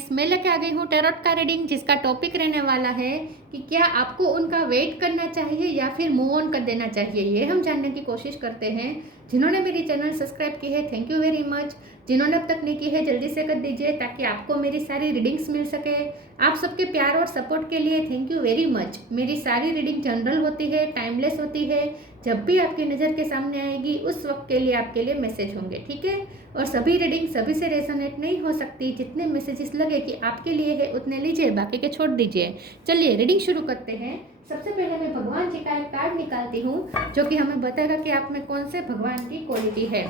Friends, मैं लेके आ गई हूँ टैरोट का रीडिंग, जिसका टॉपिक रहने वाला है कि क्या आपको उनका वेट करना चाहिए या फिर मूव ऑन कर देना चाहिए। ये हम जानने की कोशिश करते हैं। जिन्होंने मेरी चैनल सब्सक्राइब की है, थैंक यू वेरी मच। जिन्होंने अब तक नहीं की है, जल्दी से कर दीजिए ताकि आपको मेरी सारी रीडिंग्स मिल सके। आप सबके प्यार और सपोर्ट के लिए थैंक यू वेरी मच। मेरी सारी रीडिंग जनरल होती है, टाइमलेस होती है। जब भी आपकी नज़र के सामने आएगी उस वक्त के लिए आपके लिए मैसेज होंगे, ठीक है। और सभी रीडिंग सभी से रेजोनेट नहीं हो सकती। जितने मैसेजेस लगे कि आपके लिए है उतने लीजिए, बाकी के छोड़ दीजिए। चलिए रीडिंग शुरू करते हैं। सबसे पहले मैं भगवान जी का एक कार्ड निकालती हूँ जो कि हमें बताएगा कि आप में कौन से भगवान की क्वालिटी है।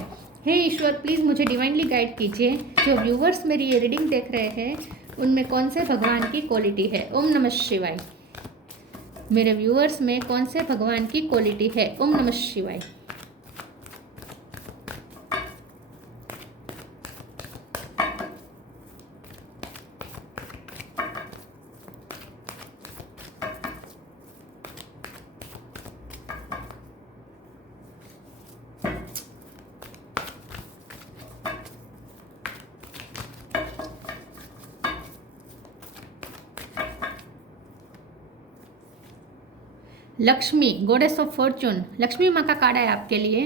हे ईश्वर, प्लीज़ मुझे डिवाइनली गाइड कीजिए। जो व्यूवर्स मेरी ये रीडिंग देख रहे हैं उनमें कौन से भगवान की क्वालिटी है। ओम नमः शिवाय। मेरे व्यूवर्स में कौन से भगवान की क्वालिटी है। ओम नमः शिवाय। Lakshmi, goddess of Fortune, Lakshmi माँ का कार्ड है आपके लिए।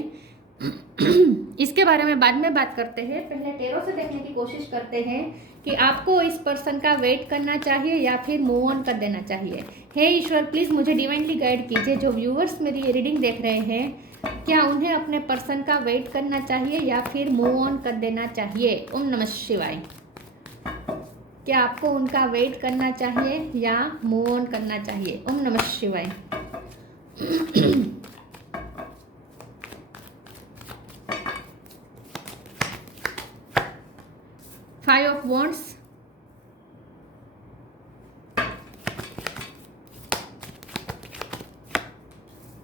इसके बारे में बाद में बात करते हैं। पहले टेरो से देखने की कोशिश करते हैं कि आपको इस पर्सन का वेट करना चाहिए या फिर मूव ऑन कर देना चाहिए। हे ईश्वर, प्लीज़ मुझे डिवाइनली गाइड कीजिए। जो व्यूअर्स मेरी ये रीडिंग देख रहे हैं, क्या उन्हें अपने पर्सन का वेट करना चाहिए या फिर मूव ऑन कर देना चाहिए। ओम नमः शिवाय। क्या आपको उनका वेट करना चाहिए या मूव ऑन करना चाहिए। ओम नमः शिवाय। Five of wands,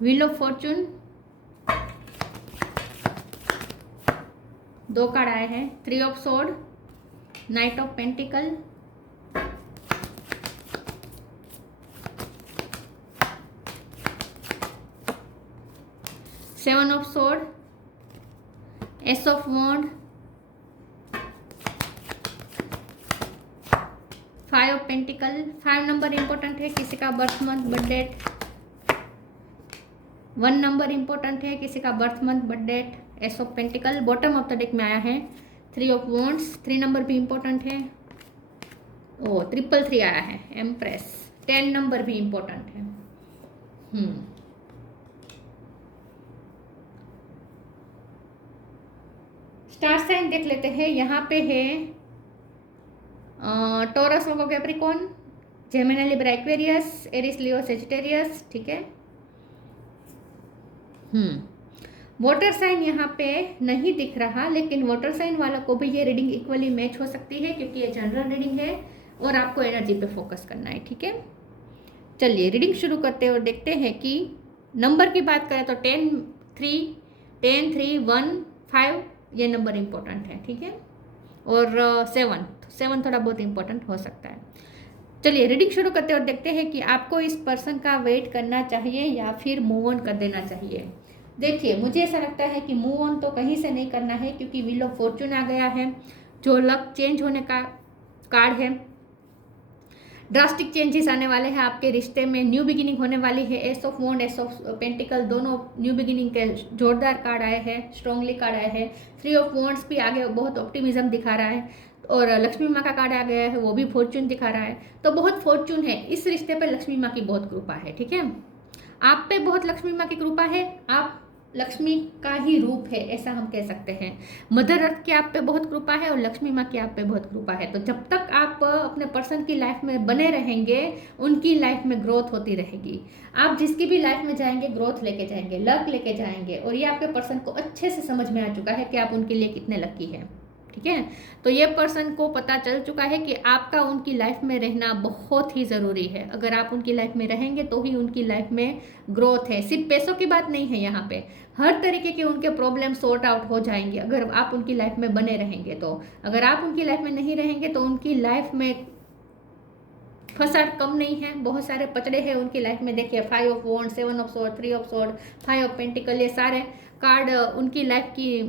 wheel of fortune, दो कार्ड आए हैं। Three of sword, knight of pentacle, seven of sword, ace of wand, five of pentacle. 5 number important है, किसी का birth month birth date. 1 number important है, किसी का birth month birth date. Ace of pentacle bottom of the deck में आया है। 3 of wands, 3 number भी इंपॉर्टेंट है। ओ 333 आया है। एम्प्रेस, 10 नंबर भी इंपॉर्टेंट है। स्टार साइन देख लेते हैं। यहाँ पे है Taurus, Virgo, Capricorn, Gemini, Libra, Aquarius, Aries, Leo, Sagittarius, ठीक है। वाटर साइन यहाँ पे नहीं दिख रहा, लेकिन वाटर साइन वाला को भी ये रीडिंग इक्वली मैच हो सकती है क्योंकि ये जनरल रीडिंग है और आपको एनर्जी पे फोकस करना है, ठीक है। चलिए रीडिंग शुरू करते हैं और देखते हैं कि नंबर की बात करें तो 10, 3, 1, 5 ये नंबर इंपॉर्टेंट है, ठीक है। और 7 थोड़ा बहुत इंपॉर्टेंट हो सकता है। चलिए रीडिंग शुरू करते हैं और देखते हैं कि आपको इस पर्सन का वेट करना चाहिए या फिर मूव ऑन कर देना चाहिए। देखिए, मुझे ऐसा लगता है कि मूव ऑन तो कहीं से नहीं करना है क्योंकि व्हील ऑफ फॉर्चून आ गया है जो लक चेंज होने का कार्ड है। ड्रास्टिक चेंजेस आने वाले हैं आपके रिश्ते में, न्यू बिगिनिंग होने वाली है। Ace of wand, ace of pentacle दोनों न्यू बिगिनिंग के जोरदार कार्ड आए हैं, स्ट्रॉन्गली कार्ड आए हैं। 3 ऑफ वॉन्ड्स भी आगे बहुत ऑप्टिमिज्म दिखा रहा है और लक्ष्मी माँ का कार्ड आ गया है, वो भी फॉर्चून दिखा रहा है। तो बहुत फॉर्चून है इस रिश्ते पे, लक्ष्मी माँ की बहुत कृपा है, ठीक है। आप पे बहुत लक्ष्मी माँ की कृपा है, आप लक्ष्मी का ही रूप है, ऐसा हम कह सकते हैं। मदर अर्थ की आप पे बहुत कृपा है और लक्ष्मी माँ की आप पे बहुत कृपा है। तो जब तक आप अपने पर्सन की लाइफ में बने रहेंगे, उनकी लाइफ में ग्रोथ होती रहेगी। आप जिसकी भी लाइफ में जाएंगे ग्रोथ लेके जाएंगे, लक लेके जाएंगे। और ये आपके पर्सन को अच्छे से समझ में आ चुका है कि आप उनके लिए कितने लकी हैं, ठीक है। तो ये पर्सन को पता चल चुका है कि आपका उनकी लाइफ में रहना बहुत ही ज़रूरी है। अगर आप उनकी लाइफ में रहेंगे तो ही उनकी लाइफ में ग्रोथ है। सिर्फ पैसों की बात नहीं है यहाँ पे, हर तरीके के उनके प्रॉब्लम सॉर्ट आउट हो जाएंगे अगर आप उनकी लाइफ में बने रहेंगे। तो अगर आप उनकी लाइफ में नहीं रहेंगे तो उनकी लाइफ में फसाद कम नहीं है, बहुत सारे पचड़े हैं उनकी लाइफ में। देखिए 5 of wand, 7 of sword, 3 of sword, 5 of pentacle, ये सारे कार्ड उनकी लाइफ की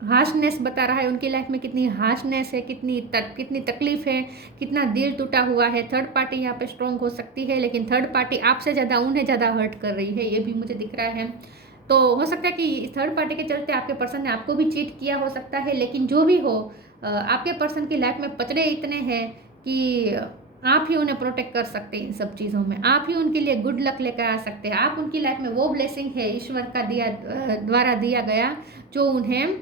हार्शनेस बता रहा है, उनकी लाइफ में कितनी हार्शनेस है, कितनी तकलीफ है, कितना दिल टूटा हुआ है। थर्ड पार्टी यहाँ पे स्ट्रॉन्ग हो सकती है, लेकिन थर्ड पार्टी आपसे ज़्यादा उन्हें ज़्यादा हर्ट कर रही है, ये भी मुझे दिख रहा है। तो हो सकता है कि थर्ड पार्टी के चलते आपके पर्सन ने आपको भी चीट किया हो सकता है, लेकिन जो भी हो आपके पर्सन की लाइफ में पचड़े इतने हैं कि आप ही उन्हें प्रोटेक्ट कर सकते हैं इन सब चीज़ों में, आप ही उनके लिए गुड लक लेकर आ सकते हैं। आप उनकी लाइफ में वो ब्लेसिंग है ईश्वर का द्वारा दिया गया जो उन्हें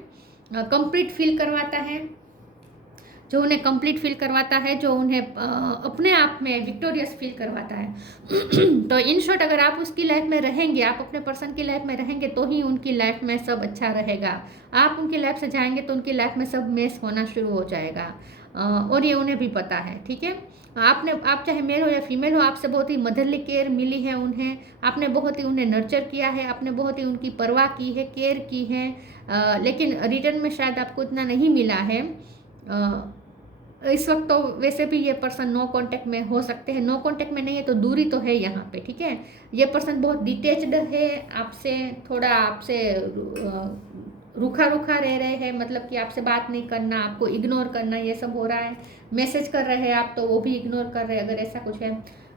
कंप्लीट फील करवाता है, जो उन्हें कंप्लीट फील करवाता है, जो उन्हें अपने आप में विक्टोरियस फील करवाता है। तो इन शॉर्ट अगर आप उसकी लाइफ में रहेंगे, आप अपने पर्सन की लाइफ में रहेंगे, तो ही उनकी लाइफ में सब अच्छा रहेगा। आप उनकी लाइफ से जाएंगे तो उनकी लाइफ में सब मेस होना शुरू हो जाएगा, और ये उन्हें भी पता है। ठीक है, आप चाहे मेल हो या फीमेल हो, आपसे बहुत ही मदरली केयर मिली है उन्हें, आपने बहुत ही उन्हें नर्चर किया है, आपने बहुत ही उनकी परवाह की है, केयर की है, लेकिन रिटर्न में शायद आपको इतना नहीं मिला है। इस वक्त तो वैसे भी ये पर्सन नो कांटेक्ट में हो सकते हैं, नो कांटेक्ट में नहीं है तो दूरी तो है यहाँ पे। ठीक है, ये पर्सन बहुत डिटेच्ड है आपसे, थोड़ा आपसे रूखा रह रहे हैं, मतलब कि आपसे बात नहीं करना, आपको इग्नोर करना, ये सब हो रहा है। मैसेज कर रहे हैं आप तो वो भी इग्नोर कर रहे हैं, अगर ऐसा कुछ है,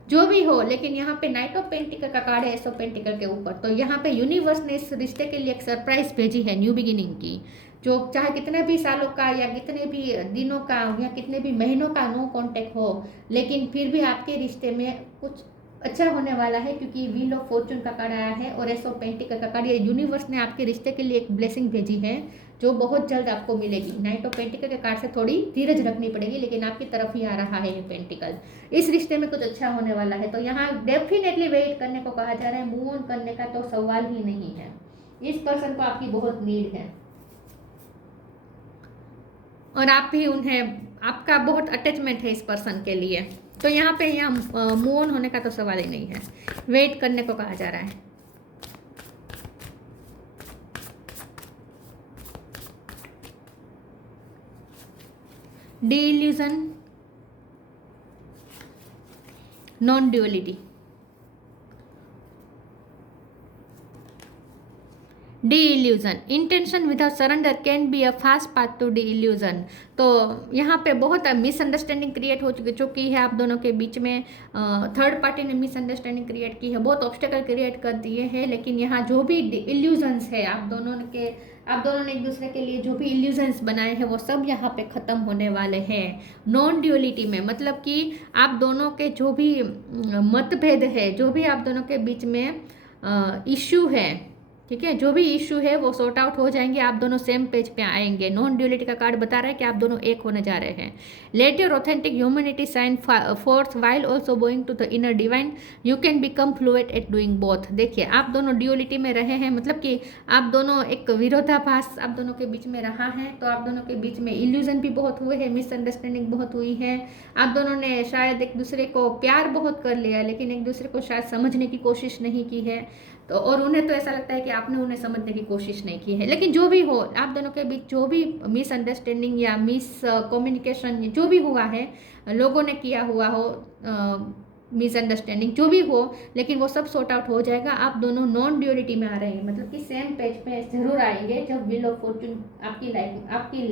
जो भी हो। लेकिन यहाँ पे नाइट ऑफ पेंटिकल का कार्ड है एस ऑफ पेंटिकल के ऊपर, तो यहाँ पे यूनिवर्स ने इस रिश्ते के लिए एक सरप्राइज भेजी है न्यू बिगिनिंग की, जो चाहे कितने भी सालों का या कितने भी दिनों का या कितने भी महीनों का नो कांटेक्ट हो, लेकिन फिर भी आपके रिश्ते में कुछ अच्छा होने वाला है, क्योंकि व्हील ऑफ फॉर्चून का कार्ड आया है और एस ऑफ पेंटिकल का कार्ड। ये यूनिवर्स ने आपके रिश्ते के लिए एक ब्लेसिंग भेजी है जो बहुत जल्द आपको मिलेगी। नाइट ऑफ पेंटिकल के कार्ड से थोड़ी धीरज रखनी पड़ेगी, लेकिन आपकी तरफ ही आ रहा है ये पेंटिकल। इस रिश्ते में कुछ अच्छा होने वाला है, तो यहाँ डेफिनेटली वेट करने को कहा जा रहा है, मूव ऑन करने का तो सवाल ही नहीं है। इस पर्सन को आपकी बहुत नीड है और आप भी उन्हें, आपका बहुत अटैचमेंट है इस पर्सन के लिए, तो यहाँ पे मूव ऑन होने का तो सवाल ही नहीं है, वेट करने को कहा जा रहा है। De-illusion, non duality. De-illusion, intention without surrender can be a fast path to de-illusion. तो यहाँ पे बहुत मिसअंडरस्टैंडिंग क्रिएट हो चुकी है आप दोनों के बीच में, थर्ड पार्टी ने मिसअंडरस्टैंडिंग क्रिएट की है, बहुत ऑब्स्टेकल क्रिएट कर दिए हैं, लेकिन यहाँ जो भी इल्यूजन्स है आप दोनों ने एक दूसरे के लिए जो भी इल्यूजन्स बनाए हैं वो सब यहाँ पे ख़त्म होने वाले हैं नॉन ड्यूअलिटी में। मतलब कि आप दोनों के जो भी मतभेद है, जो भी आप दोनों के बीच में इश्यू है, ठीक है, जो भी इशू है वो सॉर्ट आउट हो जाएंगे, आप दोनों सेम पेज पे आएंगे। नॉन ड्यूअलिटी का कार्ड बता रहा है कि आप दोनों एक होने जा रहे हैं। Let your authentic humanity shine forth while also going to the inner divine, you can become fluent at doing both. देखिए, आप दोनों ड्यूअलिटी में रहे हैं, मतलब कि आप दोनों एक विरोधाभास आप दोनों के बीच में रहा है, तो आप दोनों के बीच में इल्यूजन भी बहुत हुए हैं, मिसअंडरस्टैंडिंग बहुत हुई है। आप दोनों ने शायद एक दूसरे को प्यार बहुत कर लिया, लेकिन एक दूसरे को शायद समझने की कोशिश नहीं की है, तो और उन्हें तो ऐसा लगता है कि आपने उन्हें समझने की कोशिश नहीं की है। लेकिन जो भी हो, आप दोनों के बीच जो भी मिसअंडरस्टैंडिंग या मिस कम्युनिकेशन जो भी हुआ है, लोगों ने किया हुआ हो मिसअंडरस्टैंडिंग जो भी हो, लेकिन वो सब सॉर्ट आउट हो जाएगा। आप दोनों नॉन ड्यूअलिटी में आ रहे हैं, मतलब कि सेम पेज पे जरूर आएंगे जब व्हील ऑफ फॉर्चून आपकी लाइफ आपकी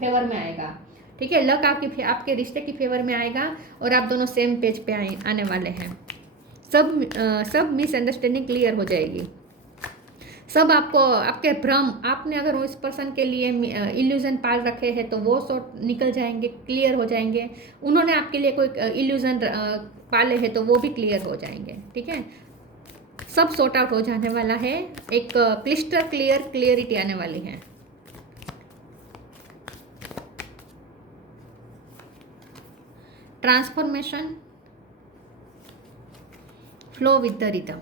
फेवर में आएगा। ठीक है, लक आपके रिश्ते की फेवर में आएगा और आप दोनों सेम पेज पे आने वाले हैं। सब मिसअंडरस्टैंडिंग क्लियर हो जाएगी, सब आपको आपके भ्रम, आपने अगर उस पर्सन के लिए इल्यूजन पाल रखे हैं तो वो सॉर्ट निकल जाएंगे, क्लियर हो जाएंगे। उन्होंने आपके लिए कोई इल्यूजन पाले हैं तो वो भी क्लियर हो जाएंगे। ठीक है, सब सॉर्ट आउट हो जाने वाला है, एक क्लिस्टर क्लियरिटी आने वाली है। Transformation, flow with the rhythm.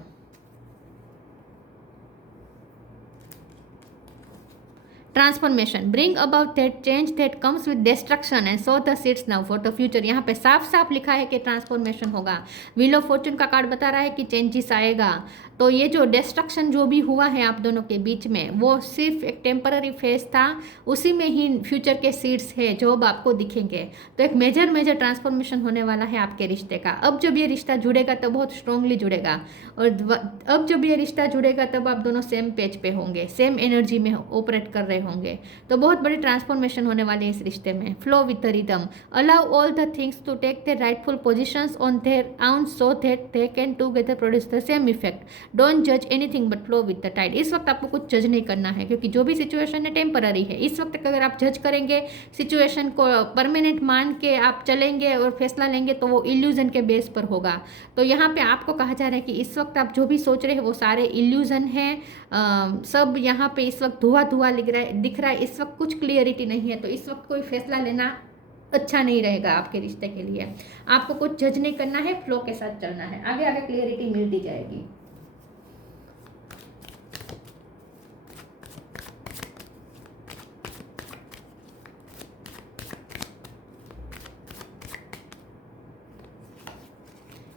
Transformation, bring about that change that comes with destruction and sow the seeds now for the future। यहाँ पे साफ साफ लिखा है कि ट्रांसफॉर्मेशन होगा। व्हील ऑफ फॉर्चून का कार्ड बता रहा है कि चेंजेस आएगा, तो ये जो डिस्ट्रक्शन जो भी हुआ है आप दोनों के बीच में, वो सिर्फ एक टेम्पररी फेज था, उसी में ही फ्यूचर के सीड्स है जो अब आपको दिखेंगे। तो एक मेजर ट्रांसफॉर्मेशन होने वाला है आपके रिश्ते का। अब जब ये रिश्ता जुड़ेगा तब बहुत स्ट्रांगली जुड़ेगा, और अब जब ये रिश्ता जुड़ेगा तब आप दोनों सेम पेज पे होंगे, सेम एनर्जी में ऑपरेट कर रहे होंगे। तो बहुत बड़ी ट्रांसफॉर्मेशन होने वाली है इस रिश्ते में। Flow with the rhythm, allow all the things to take their rightful positions on their own so that they can together produce the same effect. Don't judge anything but flow with the tide. इस वक्त आपको कुछ जज नहीं करना है, क्योंकि जो भी सिचुएशन है टेम्पररी है। इस वक्त अगर आप जज करेंगे, सिचुएशन को परमानेंट मान के आप चलेंगे और फैसला लेंगे, तो वो इल्यूजन के बेस पर होगा। तो यहाँ पे आपको कहा जा रहा है कि इस वक्त आप जो भी सोच रहे हैं वो सारे इल्यूजन हैं। सब यहाँ पे इस वक्त धुआं धुआं दिख रहा है। इस वक्त कुछ क्लियरिटी नहीं है। तो इस वक्त कोई फैसला लेना अच्छा नहीं रहेगा आपके रिश्ते के लिए। आपको कुछ जज नहीं करना है, फ्लो के साथ चलना है। आगे आगे क्लियरिटी मिलती जाएगी।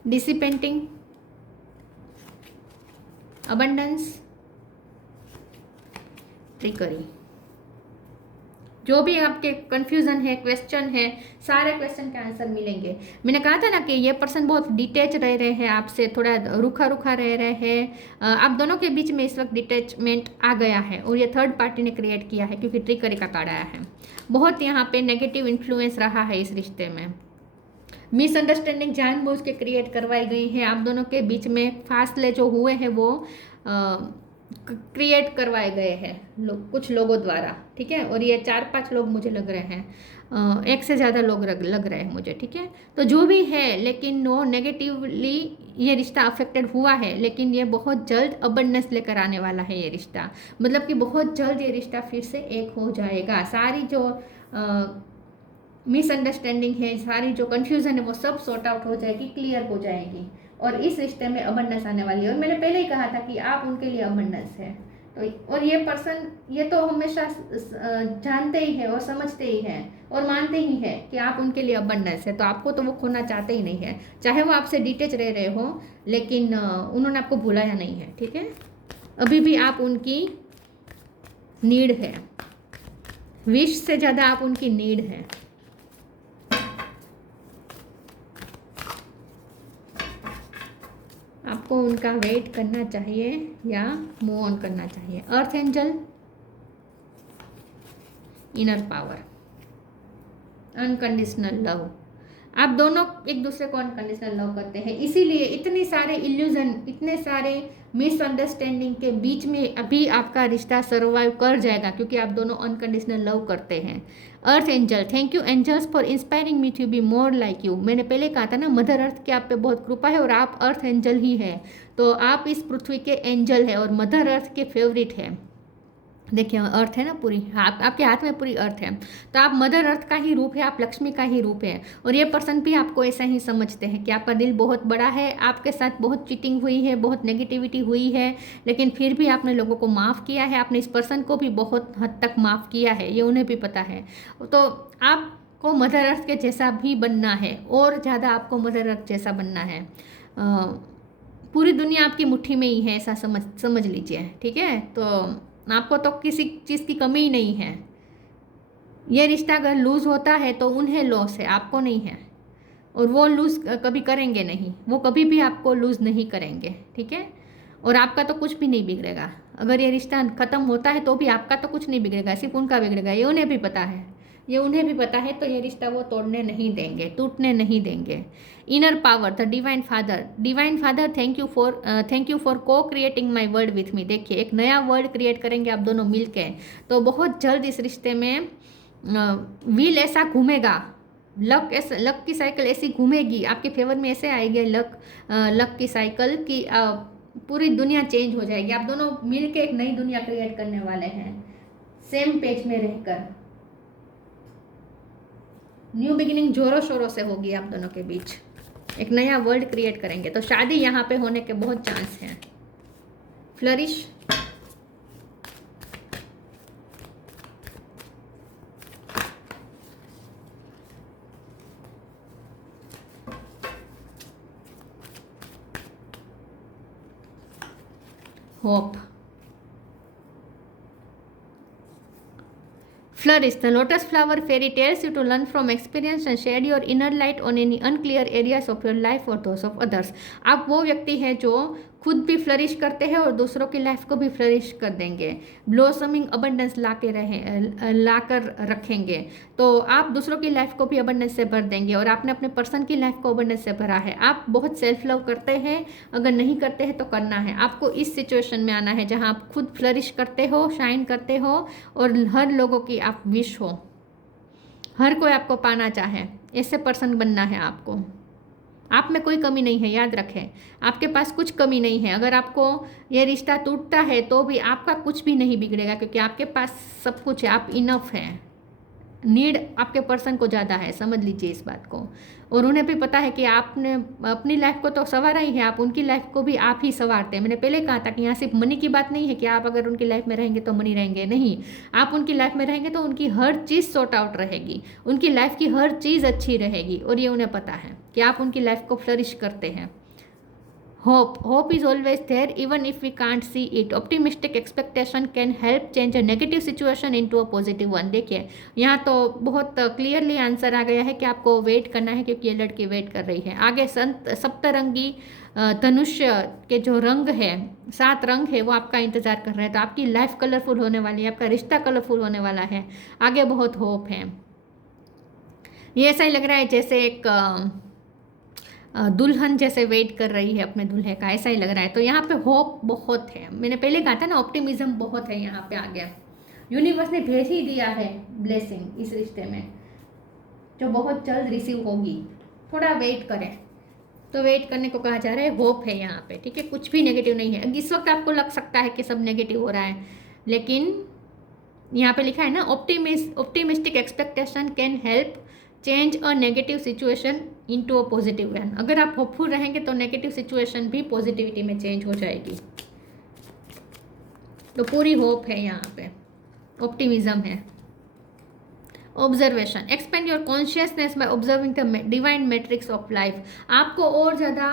डिसिपेंटिंग, अबंडेंस, ट्रिकरी। जो भी आपके कंफ्यूजन है, क्वेश्चन है, सारे क्वेश्चन के आंसर मिलेंगे। मैंने कहा था ना कि ये पर्सन बहुत डिटेच रह रहे हैं आपसे, थोड़ा रूखा रूखा रह रहे हैं। आप दोनों के बीच में इस वक्त डिटेचमेंट आ गया है, और ये थर्ड पार्टी ने क्रिएट किया है, क्योंकि ट्रिकरी का कार्ड आया है। बहुत यहाँ पे नेगेटिव इन्फ्लुएंस रहा है इस रिश्ते में। मिसअंडरस्टैंडिंग जानबूझ के क्रिएट करवाई गई है। आप दोनों के बीच में फासले जो हुए हैं वो क्रिएट करवाए गए हैं कुछ लोगों द्वारा, ठीक है। और ये 4-5 लोग मुझे लग रहे हैं, एक से ज़्यादा लोग लग रहे हैं मुझे, ठीक है। तो जो भी है, लेकिन नो नेगेटिवली ये रिश्ता अफेक्टेड हुआ है, लेकिन ये बहुत जल्द अबंडेंस लेकर आने वाला है ये रिश्ता। मतलब कि बहुत जल्द ये रिश्ता फिर से एक हो जाएगा। सारी जो मिसअंडरस्टैंडिंग है, सारी जो कन्फ्यूज़न है, वो सब सॉर्ट आउट हो जाएगी, क्लियर हो जाएगी, और इस रिश्ते में अबंडेंस आने वाली है। और मैंने पहले ही कहा था कि आप उनके लिए अबंडेंस है। तो और ये पर्सन ये तो हमेशा जानते ही है और समझते ही हैं और मानते ही हैं कि आप उनके लिए अबंडेंस है। तो आपको तो वो खोना चाहते ही नहीं है, चाहे वो आपसे डिटेच रह रहे हो, लेकिन उन्होंने आपको भुलाया नहीं है, ठीक है। अभी भी आप उनकी नीड है, विश से ज़्यादा आप उनकी नीड है। आपको उनका वेट करना चाहिए या मूव ऑन करना चाहिए। Earth angel, inner power, unconditional love. आप दोनों एक दूसरे को अनकंडीशनल लव करते हैं, इसीलिए इतने सारे इल्यूजन, इतने सारे मिसअंडरस्टैंडिंग के बीच में अभी आपका रिश्ता सर्वाइव कर जाएगा, क्योंकि आप दोनों अनकंडीशनल लव करते हैं। Earth angel, thank you angels for inspiring me to be more like you. मैंने पहले कहा था ना, मदर अर्थ की आप पे बहुत कृपा है और आप अर्थ एंजल ही है। तो आप इस पृथ्वी के एंजल है और मदर अर्थ के फेवरेट है। देखिए अर्थ है ना पूरी, आपके हाथ में पूरी अर्थ है। तो आप मदर अर्थ का ही रूप है, आप लक्ष्मी का ही रूप है। और ये पर्सन भी आपको ऐसा ही समझते हैं कि आपका दिल बहुत बड़ा है, आपके साथ बहुत चीटिंग हुई है, बहुत नेगेटिविटी हुई है, लेकिन फिर भी आपने लोगों को माफ़ किया है। आपने इस पर्सन को भी बहुत हद तक माफ़ किया है, ये उन्हें भी पता है। तो आपको मदर अर्थ के जैसा भी बनना है, और ज़्यादा आपको मदर अर्थ जैसा बनना है। पूरी दुनिया आपकी मुट्ठी में ही है, ऐसा समझ लीजिए, ठीक है। तो आपको तो किसी चीज़ की कमी ही नहीं है। ये रिश्ता अगर लूज़ होता है तो उन्हें लॉस है, आपको नहीं है। और वो लूज़ कभी करेंगे नहीं, वो कभी भी आपको लूज़ नहीं करेंगे, ठीक है। और आपका तो कुछ भी नहीं बिगड़ेगा। अगर ये रिश्ता ख़त्म होता है तो भी आपका तो कुछ नहीं बिगड़ेगा, सिर्फ उनका बिगड़ेगा। ये उन्हें भी पता है, ये उन्हें भी पता है। तो ये रिश्ता वो तोड़ने नहीं देंगे, टूटने नहीं देंगे। Inner power, the divine father, divine father thank you for को creating my world with me. देखिए एक नया वर्ल्ड क्रिएट करेंगे आप दोनों मिल के। तो बहुत जल्द इस रिश्ते में व्हील ऐसा घूमेगा, लक की साइकिल ऐसी घूमेगी आपके फेवर में, ऐसे आएगी लक की साइकिल की पूरी दुनिया चेंज हो जाएगी। आप दोनों मिल के एक नई दुनिया क्रिएट करने वाले हैं, सेम पेज में रहकर। न्यू बिगिनिंग जोरों शोरों से होगी आप दोनों के बीच, एक नया वर्ल्ड क्रिएट करेंगे। तो शादी यहाँ पे होने के बहुत चांस हैं। Flourish, hope. Flourish. The lotus flower fairy tells you to learn from experience and shed your inner light on any unclear areas of your life or those of others. आप वो व्यक्ति हैं जो खुद भी फ्लरिश करते हैं और दूसरों की लाइफ को भी फ्लरिश कर देंगे, ब्लोसमिंग अबंडेंस ला कर रखेंगे। तो आप दूसरों की लाइफ को भी अबंडेंस से भर देंगे और आपने अपने पर्सन की लाइफ को अबंडेंस से भरा है। आप बहुत सेल्फ लव करते हैं, अगर नहीं करते हैं तो करना है। आपको इस सिचुएशन में आना है जहां आप खुद फ्लरिश करते हो, शाइन करते हो और हर लोगों की आप विश हो, हर कोई आपको पाना चाहे, ऐसे पर्सन बनना है आपको। आप में कोई कमी नहीं है, याद रखें, आपके पास कुछ कमी नहीं है। अगर आपको ये रिश्ता टूटता है तो भी आपका कुछ भी नहीं बिगड़ेगा, क्योंकि आपके पास सब कुछ है, आप इनफ हैं। नीड आपके पर्सन को ज़्यादा है, समझ लीजिए इस बात को। और उन्हें भी पता है कि आपने अपनी लाइफ को तो संवारा ही है, आप उनकी लाइफ को भी आप ही संवारते हैं। मैंने पहले कहा था कि यहाँ सिर्फ मनी की बात नहीं है कि आप अगर उनकी लाइफ में रहेंगे तो मनी रहेंगे, नहीं। आप उनकी लाइफ में रहेंगे तो उनकी हर चीज़ सॉर्ट आउट रहेगी, उनकी लाइफ की हर चीज़ अच्छी रहेगी, और ये उन्हें पता है कि आप उनकी लाइफ को फ्लरिश करते हैं। Hope is always there even if we can't see it. Optimistic expectation can help change a negative situation into a positive one. देखिए यहाँ तो बहुत क्लियरली आंसर आ गया है कि आपको वेट करना है, क्योंकि ये लड़की वेट कर रही है। आगे सप्तरंगी धनुष्य के जो रंग है, 7 रंग है, वो आपका इंतजार कर रहे हैं। तो आपकी लाइफ कलरफुल होने वाली है, आपका रिश्ता कलरफुल होने वाला है, आगे बहुत होप है। ये ऐसा ही लग रहा है जैसे एक दुल्हन जैसे वेट कर रही है अपने दूल्हे का, ऐसा ही लग रहा है। तो यहाँ पे होप बहुत है, मैंने पहले कहा था ना, ऑप्टिमिज्म बहुत है यहाँ पे आ गया। यूनिवर्स ने भेज ही दिया है ब्लेसिंग इस रिश्ते में, जो बहुत जल्द रिसीव होगी। थोड़ा वेट करें, तो वेट करने को कहा जा रहा है, होप है यहाँ पे, ठीक है। कुछ भी नेगेटिव नहीं है। इस वक्त आपको लग सकता है कि सब नेगेटिव हो रहा है, लेकिन यहाँ पे लिखा है ना, optimistic expectation can help change a negative situation into a positive one. अगर आप होपफुल रहेंगे तो नेगेटिव सिचुएशन भी पॉजिटिविटी में चेंज हो जाएगी। तो पूरी होप है यहाँ पे, ऑप्टिमिज्म है। Observation, expand your consciousness by observing the divine matrix of life. आपको और ज़्यादा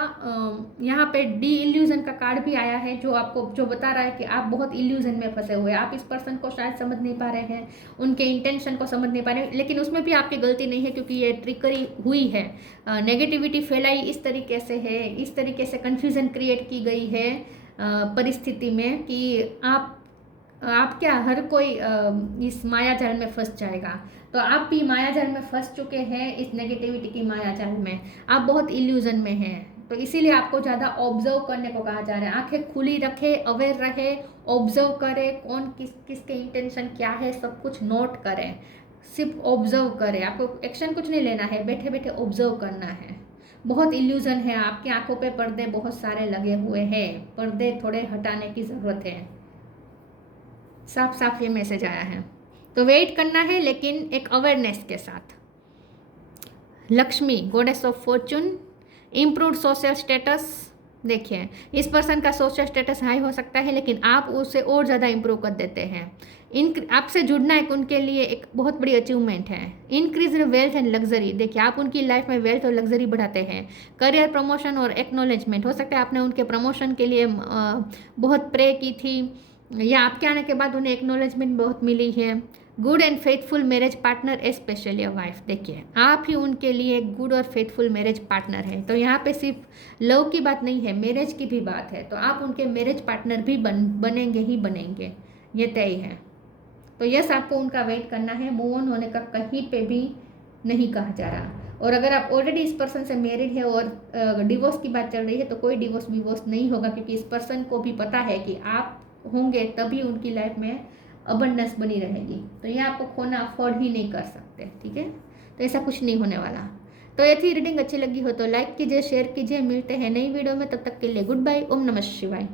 यहाँ पे डी इल्यूजन का कार्ड भी आया है, जो आपको जो बता रहा है कि आप बहुत इल्यूजन में फंसे हुए हैं। आप इस पर्सन को शायद समझ नहीं पा रहे हैं, उनके इंटेंशन को समझ नहीं पा रहे हैं, लेकिन उसमें भी आपकी गलती नहीं है, क्योंकि ये ट्रिकरी हुई है, नेगेटिविटी फैलाई इस तरीके से है, इस तरीके से कन्फ्यूज़न क्रिएट की गई है परिस्थिति में कि आप क्या, हर कोई इस माया जाल में फंस जाएगा। तो आप भी माया जाल में फंस चुके हैं, इस नेगेटिविटी की माया जाल में आप बहुत इल्यूजन में हैं। तो इसीलिए आपको ज़्यादा ऑब्जर्व करने को कहा जा रहा है। आंखें खुली रखे, अवेयर रहे, ऑब्जर्व करें, कौन किसके इंटेंशन क्या है, सब कुछ नोट करें, सिर्फ ऑब्जर्व करें। आपको एक्शन कुछ नहीं लेना है, बैठे बैठे ऑब्जर्व करना है। बहुत इल्यूजन है, आपकी आंखों पे पर्दे बहुत सारे लगे हुए हैं, पर्दे थोड़े हटाने की ज़रूरत है। साफ साफ ये मैसेज आया है। तो वेट करना है, लेकिन एक अवेयरनेस के साथ। Lakshmi, goddess of Fortune, improved social status. देखिए इस पर्सन का सोशल स्टेटस हाई हो सकता है, लेकिन आप उसे और ज़्यादा इम्प्रूव कर देते हैं। आपसे जुड़ना एक उनके लिए एक बहुत बड़ी अचीवमेंट है। Increase wealth and luxury. देखिए आप उनकी लाइफ में वेल्थ और लग्जरी बढ़ाते हैं। करियर प्रमोशन और एक्नॉलेजमेंट, हो सकता है आपने उनके प्रमोशन के लिए बहुत प्रे की थी, या आपके आने के बाद उन्हें एक्नॉलेजमेंट बहुत मिली है। Good and faithful marriage partner, specially a wife. देखिए आप ही उनके लिए एक गुड और फेथफुल मैरिज पार्टनर है। तो यहाँ पे सिर्फ लव की बात नहीं है, मैरिज की भी बात है। तो आप उनके मैरिज पार्टनर भी बनेंगे ही बनेंगे, ये तय है। तो यस, आपको उनका वेट करना है। मूव ऑन होने का कहीं पे भी नहीं कहा जा रहा। और अगर आप ऑलरेडी इस पर्सन से मैरिड है और डिवोर्स की बात चल रही है, तो कोई डिवोर्स नहीं होगा, क्योंकि इस पर्सन को भी पता है कि आप होंगे तभी उनकी लाइफ में अबंडेंस बनी रहेगी। तो ये आपको खोना अफोर्ड ही नहीं कर सकते, ठीक है। तो ऐसा कुछ नहीं होने वाला। तो ये थी रीडिंग, अच्छी लगी हो तो लाइक कीजिए, शेयर कीजिए। मिलते हैं नई वीडियो में, तब तक के लिए गुड बाय। ओम नमः शिवाय।